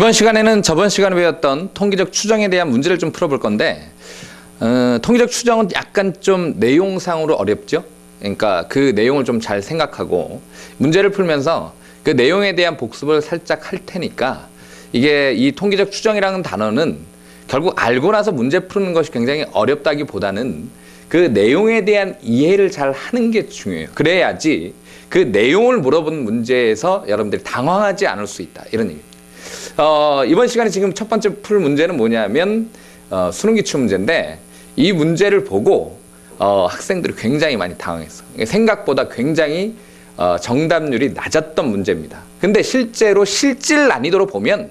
이번 시간에는 저번 시간에 배웠던 통계적 추정에 대한 문제를 좀 풀어볼 건데 통계적 추정은 약간 좀 내용상으로 어렵죠. 그러니까 그 내용을 좀 잘 생각하고 문제를 풀면서 그 내용에 대한 복습을 살짝 할 테니까 이게 이 통계적 추정이라는 단어는 결국 알고 나서 문제 푸는 것이 굉장히 어렵다기보다는 그 내용에 대한 이해를 잘 하는 게 중요해요. 그래야지 그 내용을 물어본 문제에서 여러분들이 당황하지 않을 수 있다. 이런 얘기입니다. 이번 시간에 지금 첫 번째 풀 문제는 뭐냐면 수능 기출 문제인데 이 문제를 보고 학생들이 굉장히 많이 당황했어. 생각보다 굉장히 정답률이 낮았던 문제입니다. 근데 실제로 실질 난이도로 보면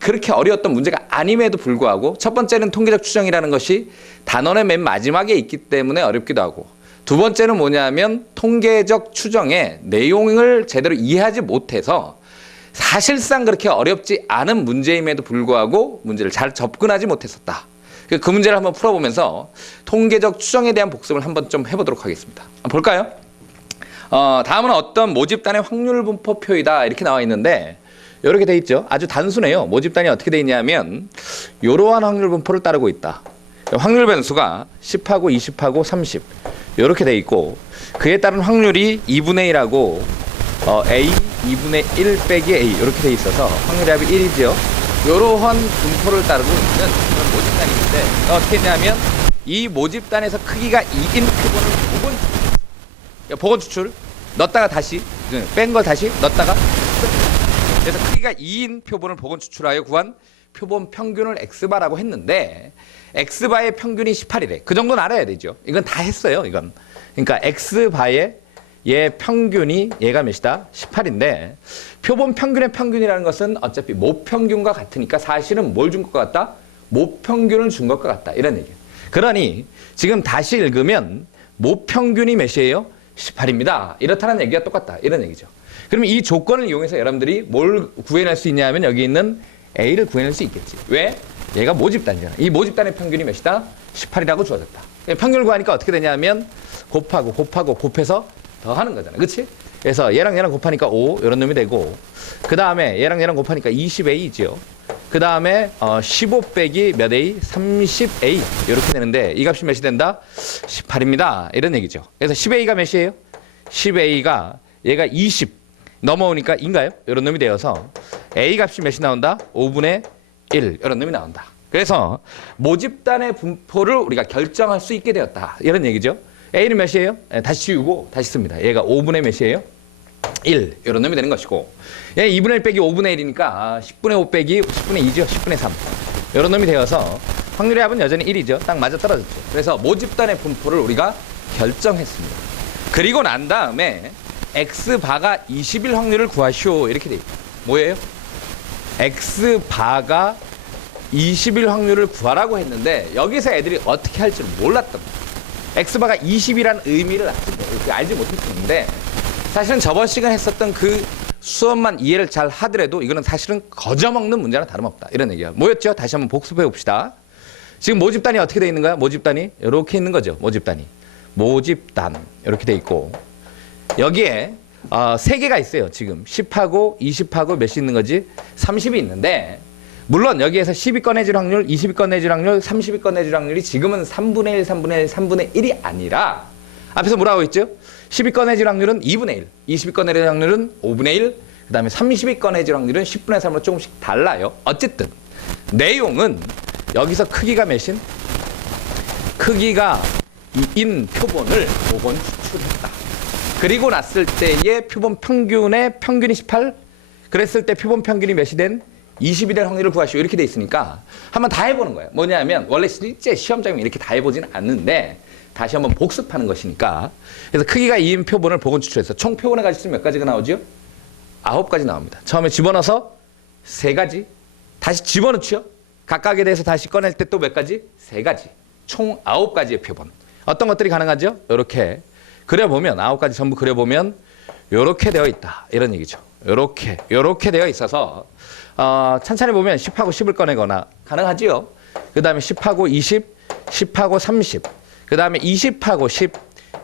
그렇게 어려웠던 문제가 아님에도 불구하고 첫 번째는 통계적 추정이라는 것이 단원의 맨 마지막에 있기 때문에 어렵기도 하고 두 번째는 뭐냐면 통계적 추정의 내용을 제대로 이해하지 못해서 사실상 그렇게 어렵지 않은 문제임에도 불구하고 문제를 잘 접근하지 못했었다. 그 문제를 한번 풀어보면서 통계적 추정에 대한 복습을 한번 좀 해보도록 하겠습니다. 볼까요? 다음은 어떤 모집단의 확률 분포표이다 이렇게 나와 있는데 이렇게 돼 있죠. 아주 단순해요. 모집단이 어떻게 돼 있냐면 이러한 확률 분포를 따르고 있다. 확률 변수가 10하고 20하고 30 이렇게 돼 있고 그에 따른 확률이 2분의 1하고 A 2분의 1 빼기 A 이렇게 돼 있어서 확률의 합이 1이죠. 이러한 분포를 따르고 있는 그런 모집단인데 어떻게 했냐면 이 모집단에서 크기가 2인 표본을 보건 추출 넣었다가 다시 뺀 걸 다시 넣었다가 그래서 크기가 2인 표본을 보건 추출하여 구한 표본 평균을 X바라고 했는데 X바의 평균이 18이래. 그 정도는 알아야 되죠. 이건 다 했어요. 이건. 그러니까 X바의 얘 평균이 얘가 몇이다? 18인데 표본 평균의 평균이라는 것은 어차피 모평균과 같으니까 사실은 뭘 준 것 같다? 모평균을 준 것과 같다. 이런 얘기예요. 그러니 지금 다시 읽으면 모평균이 몇이에요? 18입니다. 이렇다는 얘기가 똑같다. 이런 얘기죠. 그러면 이 조건을 이용해서 여러분들이 뭘 구해낼 수 있냐면 여기 있는 A를 구해낼 수 있겠지. 왜? 얘가 모집단이잖아. 이 모집단의 평균이 몇이다? 18이라고 주어졌다. 평균을 구하니까 어떻게 되냐면 곱하고 곱해서 더 하는 거잖아. 그치? 그래서 얘랑 곱하니까 5 이런 놈이 되고 그 다음에 얘랑 곱하니까 20A죠. 그 다음에 15 빼기 몇 A? 30A 이렇게 되는데 이 값이 몇이 된다? 18입니다. 이런 얘기죠. 그래서 10A가 몇이에요? 10A가 얘가 20 넘어오니까 인가요? 이런 놈이 되어서 A 값이 몇이 나온다? 5분의 1 이런 놈이 나온다. 그래서 모집단의 분포를 우리가 결정할 수 있게 되었다. 이런 얘기죠. A는 몇이에요? 다시 지우고 다시 씁니다. 얘가 5분의 몇이에요? 1 이런 놈이 되는 것이고 얘 2분의 1 빼기 5분의 1이니까 10분의 5 빼기 10분의 2죠. 10분의 3 이런 놈이 되어서 확률의 합은 여전히 1이죠. 딱 맞아 떨어졌죠. 그래서 모집단의 분포를 우리가 결정했습니다. 그리고 난 다음에 X바가 20일 확률을 구하시오 이렇게 돼 있다. 뭐예요? X바가 20일 확률을 구하라고 했는데 여기서 애들이 어떻게 할지 몰랐던 거예요. X바가 20이라는 의미를 알지 못했는데 사실은 저번 시간에 했었던 그 수업만 이해를 잘 하더라도 이거는 사실은 거저먹는 문제나 다름없다. 이런 얘기야. 뭐였죠? 다시 한번 복습해 봅시다. 지금 모집단이 어떻게 돼 있는 거야? 모집단이 이렇게 있는 거죠. 모집단 이렇게 돼 있고 여기에 3개가 있어요. 지금 10하고 20하고 몇이 있는 거지? 30이 있는데 물론 여기에서 10이 꺼내질 확률, 20이 꺼내질 확률, 30이 꺼내질 확률이 지금은 3분의 1, 3분의 1, 3분의 1이 아니라 앞에서 뭐라고 했죠? 10이 꺼내질 확률은 2분의 1, 20이 꺼내질 확률은 5분의 1, 그 다음에 30이 꺼내질 확률은 10분의 3으로 조금씩 달라요. 어쨌든 내용은 여기서 크기가 몇인? 크기가 2인 표본을 보건 추출했다. 그리고 났을 때의 표본 평균의 평균이 18, 그랬을 때 표본 평균이 몇이 된? 20이 될 확률을 구하시오. 이렇게 돼 있으니까 한번 다 해보는 거예요. 뭐냐면 원래 실제 시험장면 이렇게 다 해보진 않는데 다시 한번 복습하는 것이니까 그래서 크기가 2인 표본을 보건 추출해서 총 표본의 가지 수는 몇 가지가 나오죠? 9가지 나옵니다. 처음에 집어넣어서 3가지 다시 집어넣죠. 각각에 대해서 다시 꺼낼 때 또 몇 가지? 3가지 총 9가지의 표본. 어떤 것들이 가능하죠? 이렇게 그려보면 9가지 전부 그려보면 이렇게 되어 있다. 이런 얘기죠. 이렇게 되어 있어서 천천히 보면 10하고 10을 꺼내거나 가능하지요. 그 다음에 10하고 20, 10하고 30, 그 다음에 20하고 10,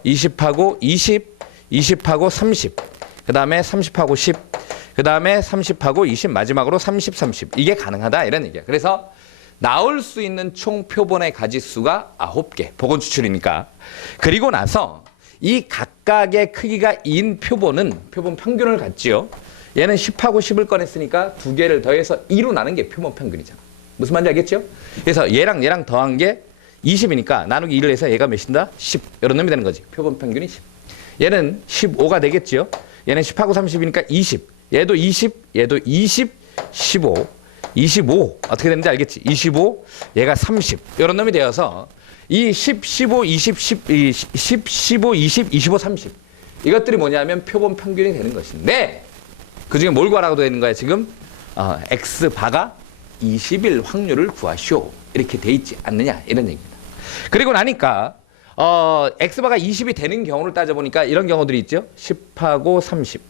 20하고 20, 20하고 30, 그 다음에 30하고 10, 그 다음에 30하고 20, 마지막으로 30, 30. 이게 가능하다 이런 얘기야. 그래서 나올 수 있는 총 표본의 가지수가 9개. 보건 추출이니까. 그리고 나서 이 각각의 크기가 2인 표본 평균을 갖지요. 얘는 10하고 10을 꺼냈으니까 두 개를 더해서 2로 나눈 게 표본 평균이잖아. 무슨 말인지 알겠죠? 그래서 얘랑 더한 게 20이니까 나누기 1을 해서 얘가 몇인다? 10. 이런 놈이 되는 거지. 표본 평균이 10. 얘는 15가 되겠죠? 얘는 10하고 30이니까 20. 얘도 20, 얘도 20, 15. 25. 어떻게 되는지 알겠지? 25, 얘가 30. 이런 놈이 되어서 이 10, 15, 20, 10, 15, 20, 25, 30. 이것들이 뭐냐면 표본 평균이 되는 것인데 그 중에 뭘 구하라고 되는 거야 지금? X바가 20일 확률을 구하시오. 이렇게 돼 있지 않느냐 이런 얘기입니다. 그리고 나니까 X바가 20이 되는 경우를 따져보니까 이런 경우들이 있죠. 10하고 30,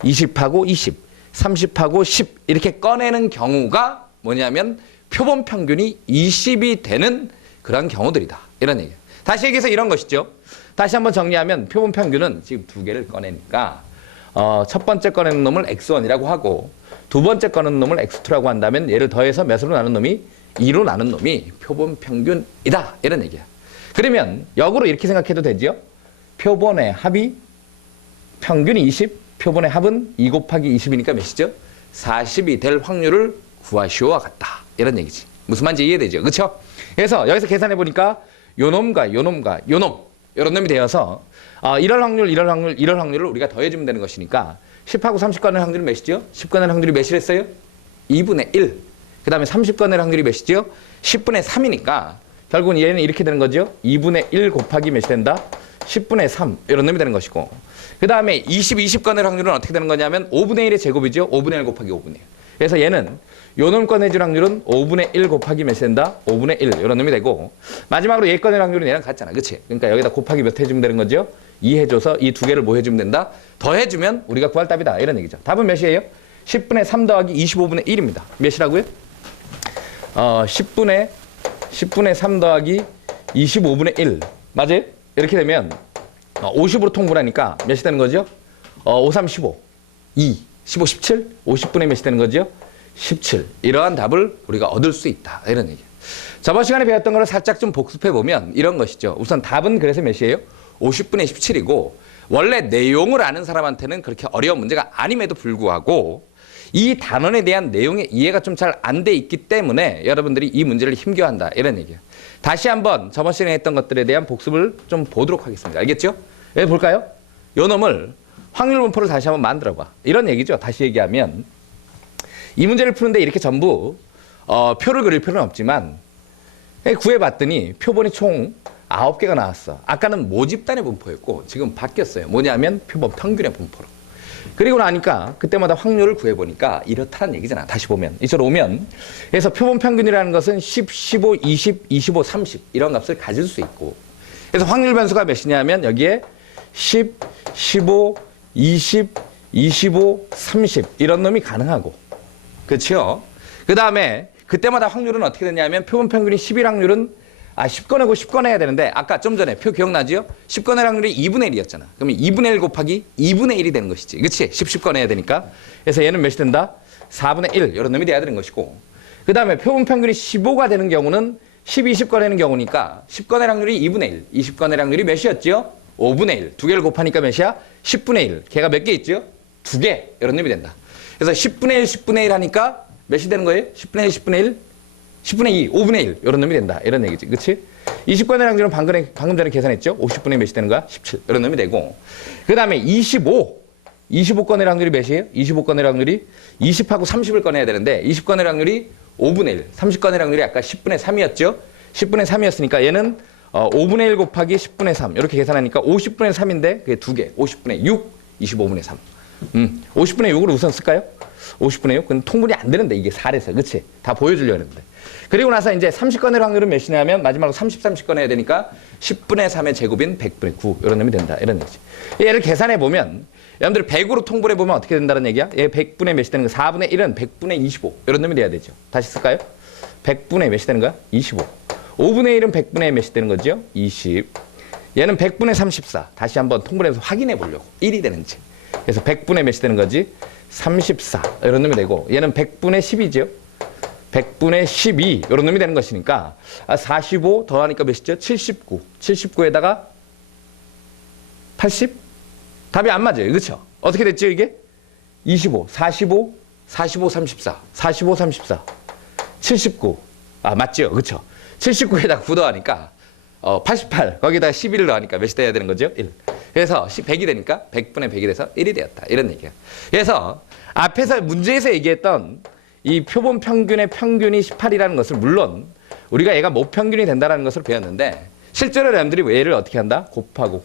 20하고 20, 30하고 10 이렇게 꺼내는 경우가 뭐냐면 표본 평균이 20이 되는 그런 경우들이다. 이런 얘기예요. 다시 얘기해서 이런 것이죠. 다시 한번 정리하면 표본 평균은 지금 두 개를 꺼내니까 첫 번째 꺼내는 놈을 X1이라고 하고 두 번째 꺼내는 놈을 X2라고 한다면 얘를 더해서 몇으로 나눈 놈이 2로 나눈 놈이 표본 평균이다. 이런 얘기야. 그러면 역으로 이렇게 생각해도 되죠. 표본의 합이 평균이 20, 표본의 합은 2 곱하기 20이니까 몇이죠? 40이 될 확률을 구하시오와 같다. 이런 얘기지. 무슨 말인지 이해되죠? 그렇죠? 그래서 여기서 계산해 보니까 요 놈과 요 놈과 요 놈 이런 놈이 되어서 이럴 확률, 이럴 확률, 이럴 확률을 우리가 더해주면 되는 것이니까 10하고 30 꺼낼 확률이 몇이죠? 10 꺼낼 확률이 몇이랬어요? 2분의 1. 그 다음에 30 꺼낼 확률이 몇이죠? 10분의 3이니까 결국은 얘는 이렇게 되는 거죠. 2분의 1 곱하기 몇이 된다? 10분의 3 이런 놈이 되는 것이고 그 다음에 20 꺼낼 확률은 어떻게 되는 거냐면 5분의 1의 제곱이죠. 5분의 1 곱하기 5분의 1. 그래서 얘는 요 놈 꺼내줄 확률은 5분의 1 곱하기 몇이 된다? 5분의 1 이런 놈이 되고 마지막으로 얘 꺼낼 확률은 얘랑 같잖아. 그치? 그러니까 여기다 곱하기 몇 해주면 되는 거죠? 2 해줘서 이 두 개를 뭐 해주면 된다? 더해주면 우리가 구할 답이다. 이런 얘기죠. 답은 몇이에요? 10분의 3 더하기 25분의 1입니다. 몇이라고요? 10분의 3 더하기 25분의 1. 맞아요? 이렇게 되면 50으로 통분하니까 몇이 되는 거죠? 5, 3, 15. 2, 15, 17. 50분의 몇이 되는 거죠? 17. 이러한 답을 우리가 얻을 수 있다. 이런 얘기예요. 저번 시간에 배웠던 거를 살짝 좀 복습해 보면 이런 것이죠. 우선 답은 그래서 몇이에요? 50분의 17이고 원래 내용을 아는 사람한테는 그렇게 어려운 문제가 아님에도 불구하고 이 단원에 대한 내용의 이해가 좀 잘 안 돼 있기 때문에 여러분들이 이 문제를 힘겨워한다. 이런 얘기예요. 다시 한번 저번 시간에 했던 것들에 대한 복습을 좀 보도록 하겠습니다. 알겠죠? 여기 볼까요? 요 놈을 확률 분포를 다시 한번 만들어 봐. 이런 얘기죠. 다시 얘기하면 이 문제를 푸는데 이렇게 전부 표를 그릴 필요는 없지만 구해봤더니 표본이 총 9개가 나왔어. 아까는 모집단의 분포였고 지금 바뀌었어요. 뭐냐면 표본 평균의 분포로. 그리고 나니까 그때마다 확률을 구해보니까 이렇다는 얘기잖아. 다시 보면. 이쪽으로 오면 그래서 표본 평균이라는 것은 10, 15, 20, 25, 30 이런 값을 가질 수 있고 그래서 확률 변수가 몇이냐면 여기에 10, 15, 20, 25, 30 이런 놈이 가능하고 그렇죠? 그 다음에 그때마다 확률은 어떻게 되냐면 표본 평균이 10일 확률은 10 꺼내고 10 꺼내야 되는데 아까 좀 전에 표 기억나지요? 10 꺼낼 확률이 2분의 1이었잖아. 그러면 2분의 1 곱하기 2분의 1이 되는 것이지. 그치? 10 꺼내야 되니까. 그래서 얘는 몇이 된다? 4분의 1 이런 놈이 돼야 되는 것이고 그 다음에 표본 평균이 15가 되는 경우는 10, 20 꺼내는 경우니까 10 꺼낼 확률이 2분의 1, 20 꺼낼 확률이 몇이었죠? 5분의 1. 두 개를 곱하니까 몇이야? 10분의 1. 걔가 몇 개 있죠? 2개. 이런 놈이 된다. 그래서 10분의 1, 10분의 1 하니까 몇이 되는 거예요? 10분의 1, 10분의 1, 10분의 2, 5분의 1 이런 놈이 된다. 이런 얘기지. 그치? 20권의 확률은 방금 전에 계산했죠? 50분의 몇이 되는 거야? 17. 이런 놈이 되고 그 다음에 25권의 확률이 몇이에요? 25권의 확률이 20하고 30을 꺼내야 되는데 20권의 확률이 5분의 1, 30권의 확률이 아까 10분의 3이었죠? 10분의 3이었으니까 얘는 5분의 1 곱하기 10분의 3 이렇게 계산하니까 50분의 3인데 그게 두 개. 50분의 6, 25분의 3. 50분의 6을 우선 쓸까요? 50분의 6? 그건 통분이 안 되는데 이게 4래서. 그치? 다 보여주려고 했는데. 그리고 나서 이제 30건의 확률은 몇이냐면 마지막으로 30 꺼내야 되니까 10분의 3의 제곱인 100분의 9 이런 놈이 된다. 이런 얘기지. 얘를 계산해 보면 여러분들 100으로 통분해 보면 어떻게 된다는 얘기야? 얘 100분의 몇이 되는 거 4분의 1은 100분의 25 이런 놈이 돼야 되죠. 다시 쓸까요? 100분의 몇이 되는 거야? 25. 5분의 1은 100분의 몇이 되는 거죠? 20. 얘는 100분의 34. 다시 한번 통분해서 확인해 보려고. 1이 되는지. 그래서 100분의 몇이 되는 거지? 34 이런 놈이 되고 얘는 100분의 10이죠. 100분의 12 이런 놈이 되는 것이니까 45 더하니까 몇이죠? 79. 79에다가 80? 답이 안 맞아요. 그렇죠? 어떻게 됐죠 이게? 25, 45, 45, 34, 45, 34, 79. 맞죠? 그렇죠? 79에다가 9 더하니까 88 거기다가 11을 더하니까 몇이 돼야 되는 거죠? 1. 그래서 100이 되니까 100분의 100이 돼서 1이 되었다. 이런 얘기예요. 그래서 앞에서 문제에서 얘기했던 이 표본 평균의 평균이 18이라는 것을 물론 우리가 얘가 모평균이 된다는 것을 배웠는데 실제로 여러분들이 얘를 어떻게 한다? 곱하고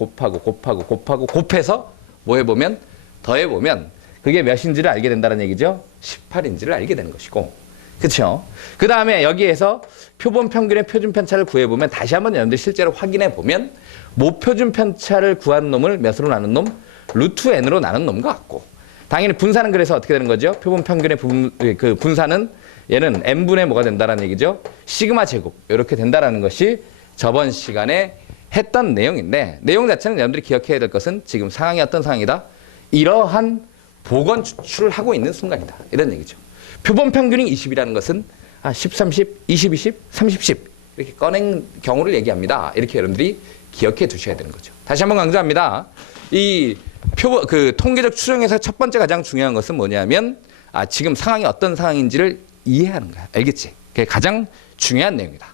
곱해서 뭐 해보면 더해보면 그게 몇인지를 알게 된다는 얘기죠. 18인지를 알게 되는 것이고 그렇죠? 그 다음에 여기에서 표본 평균의 표준 편차를 구해보면 다시 한번 여러분들 실제로 확인해 보면 모표준 편차를 구한 놈을 몇으로 나눈 놈? 루트 n으로 나눈 놈과 같고 당연히 분사는 그래서 어떻게 되는 거죠? 표본 평균의 그 분사는 얘는 n분의 뭐가 된다라는 얘기죠? 시그마 제곱 이렇게 된다라는 것이 저번 시간에 했던 내용인데 내용 자체는 여러분들이 기억해야 될 것은 지금 상황이 어떤 상황이다? 이러한 보건 추출을 하고 있는 순간이다. 이런 얘기죠. 표본 평균이 20이라는 것은 10, 30, 20, 20, 30, 10 이렇게 꺼낸 경우를 얘기합니다. 이렇게 여러분들이 기억해 두셔야 되는 거죠. 다시 한번 강조합니다. 이 통계적 추정에서 첫 번째 가장 중요한 것은 뭐냐면 지금 상황이 어떤 상황인지를 이해하는 거야. 알겠지? 그게 가장 중요한 내용이다.